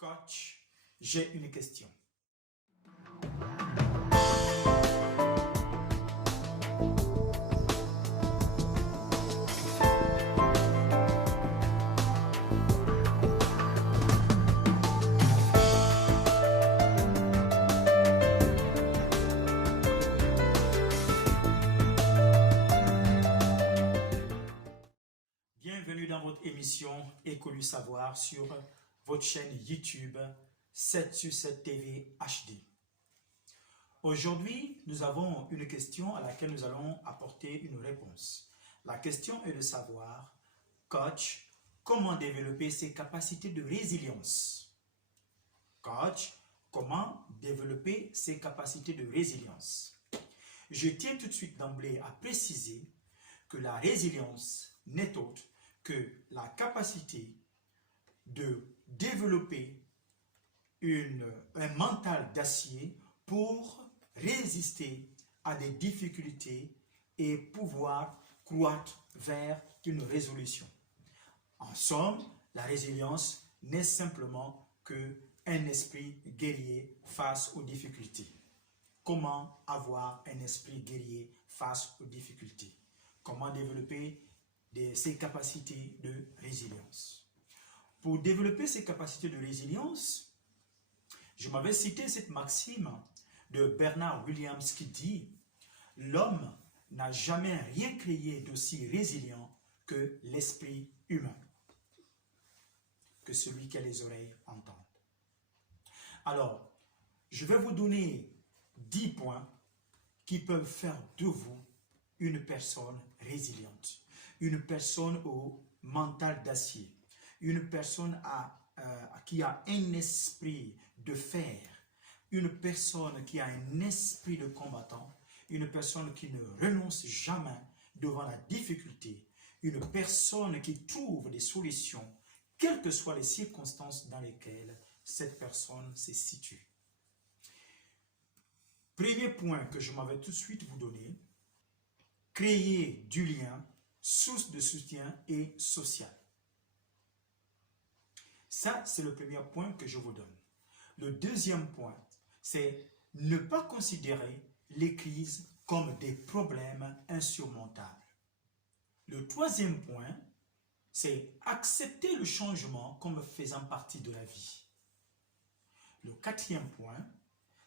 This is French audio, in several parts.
Coach, j'ai une question. Bienvenue dans votre émission École Savoir sur votre chaîne YouTube 7 sur 7 TV HD. Aujourd'hui, nous avons une question à laquelle nous allons apporter une réponse. La question est de savoir, coach, comment développer ses capacités de résilience? Coach, comment développer ses capacités de résilience? Je tiens tout de suite d'emblée à préciser que la résilience n'est autre que la capacité de développer un mental d'acier pour résister à des difficultés et pouvoir croître vers une résolution. En somme, la résilience n'est simplement qu'un esprit guerrier face aux difficultés. Comment avoir un esprit guerrier face aux difficultés? Comment développer ses capacités de résilience? Pour développer ces capacités de résilience, je m'avais cité cette maxime de Bernard Williams qui dit « L'homme n'a jamais rien créé d'aussi résilient que l'esprit humain, que celui qui a les oreilles entende. » Alors, je vais vous donner 10 points qui peuvent faire de vous une personne résiliente, une personne au mental d'acier, une personne qui a un esprit de fer, une personne qui a un esprit de combattant, une personne qui ne renonce jamais devant la difficulté, une personne qui trouve des solutions, quelles que soient les circonstances dans lesquelles cette personne se situe. Premier point que je m'avais tout de suite vous donner, créer du lien, source de soutien et social. Ça, c'est le premier point que je vous donne. Le deuxième point, c'est ne pas considérer les crises comme des problèmes insurmontables. Le troisième point, c'est accepter le changement comme faisant partie de la vie. Le quatrième point,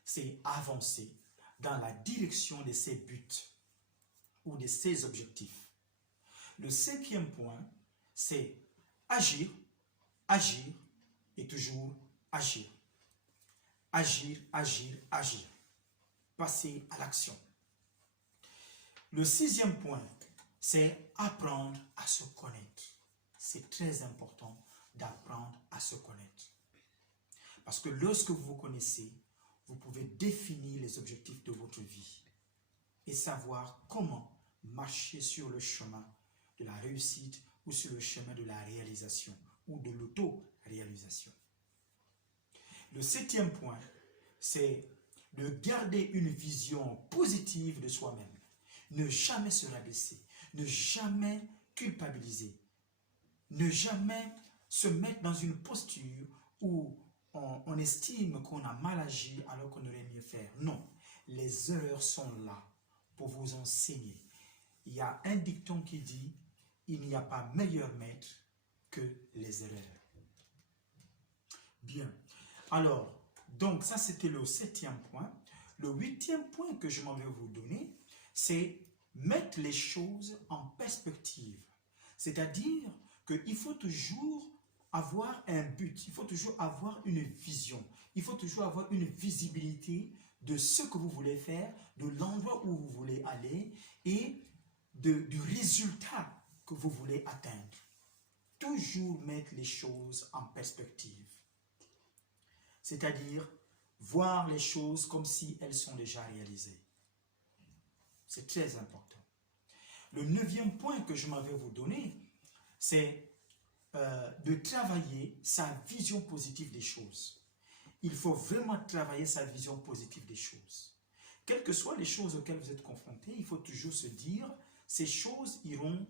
c'est avancer dans la direction de ses buts ou de ses objectifs. Le cinquième point, c'est agir, agir et toujours agir. Agir, agir, agir. Passer à l'action. Le sixième point, c'est apprendre à se connaître. C'est très important d'apprendre à se connaître. Parce que lorsque vous vous connaissez, vous pouvez définir les objectifs de votre vie et savoir comment marcher sur le chemin de la réussite ou sur le chemin de la réalisation ou de l'auto-réalisation. Le septième point, c'est de garder une vision positive de soi-même. Ne jamais se rabaisser, ne jamais culpabiliser, ne jamais se mettre dans une posture où on estime qu'on a mal agi alors qu'on aurait mieux faire. Non, les erreurs sont là pour vous enseigner. Il y a un dicton qui dit « Il n'y a pas meilleur maître que les erreurs ». Bien. Alors, donc ça c'était le septième point. Le huitième point que je m'en vais vous donner, c'est mettre les choses en perspective. C'est-à-dire qu'il faut toujours avoir un but, il faut toujours avoir une vision, il faut toujours avoir une visibilité de ce que vous voulez faire, de l'endroit où vous voulez aller et du résultat que vous voulez atteindre. Toujours mettre les choses en perspective. C'est-à-dire voir les choses comme si elles sont déjà réalisées. C'est très important. Le neuvième point que je m'en vais vous donner, c'est de travailler sa vision positive des choses. Il faut vraiment travailler sa vision positive des choses. Quelles que soient les choses auxquelles vous êtes confrontés, il faut toujours se dire, ces choses iront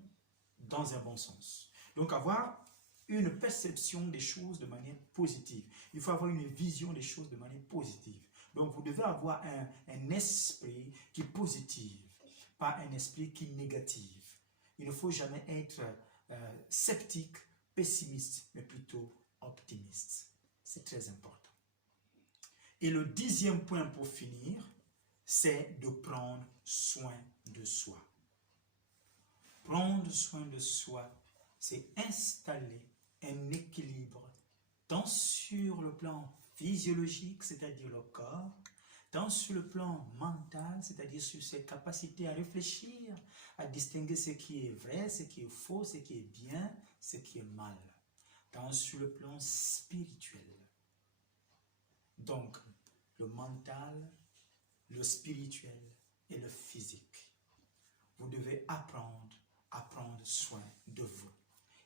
dans un bon sens. Donc avoir une perception des choses de manière positive. Il faut avoir une vision des choses de manière positive. Donc, vous devez avoir un esprit qui est positif, pas un esprit qui est négatif. Il ne faut jamais être sceptique, pessimiste, mais plutôt optimiste. C'est très important. Et le 10e point pour finir, c'est de prendre soin de soi. Prendre soin de soi, c'est installer un équilibre tant sur le plan physiologique, c'est-à-dire le corps, tant sur le plan mental, c'est-à-dire sur ses capacités à réfléchir, à distinguer ce qui est vrai, ce qui est faux, ce qui est bien, ce qui est mal, tant sur le plan spirituel. Donc, le mental, le spirituel et le physique. Vous devez apprendre à prendre soin de vous.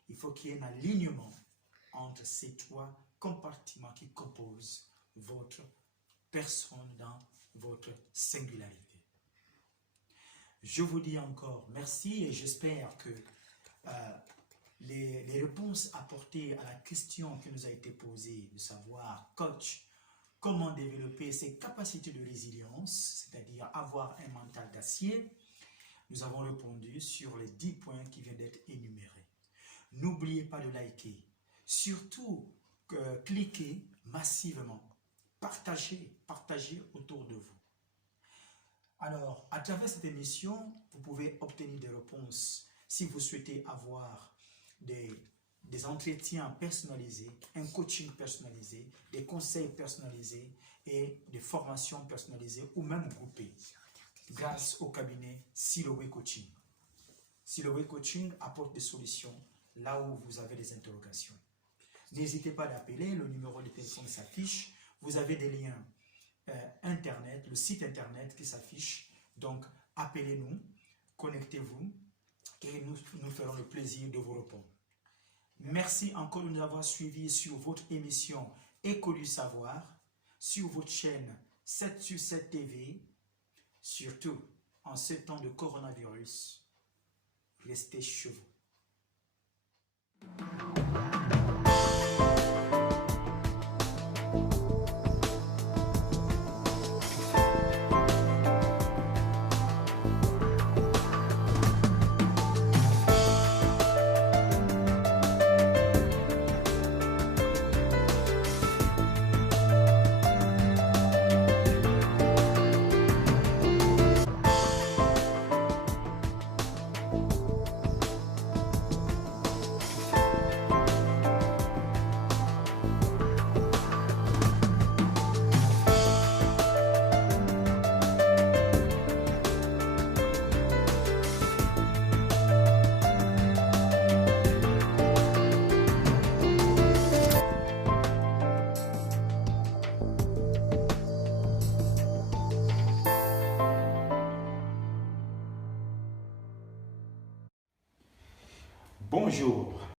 Il faut qu'il y ait un alignement entre ces 3 compartiments qui composent votre personne dans votre singularité. Je vous dis encore merci et j'espère que les réponses apportées à la question qui nous a été posée, de savoir, coach, comment développer ses capacités de résilience, c'est-à-dire avoir un mental d'acier, nous avons répondu sur les 10 points qui viennent d'être énumérés. N'oubliez pas de liker, surtout cliquez massivement, partagez autour de vous. Alors, à travers cette émission, vous pouvez obtenir des réponses si vous souhaitez avoir des entretiens personnalisés, un coaching personnalisé, des conseils personnalisés et des formations personnalisées ou même groupées grâce au cabinet Siloé Coaching. Siloé Coaching apporte des solutions là où vous avez des interrogations. N'hésitez pas d'appeler, le numéro de téléphone s'affiche. Vous avez des liens internet, le site internet qui s'affiche. Donc, appelez-nous, connectez-vous et nous ferons le plaisir de vous répondre. Merci encore de nous avoir suivis sur votre émission Écho du Savoir, sur votre chaîne 7 sur 7 TV. Surtout, en ce temps de coronavirus, restez chez vous. Bonjour.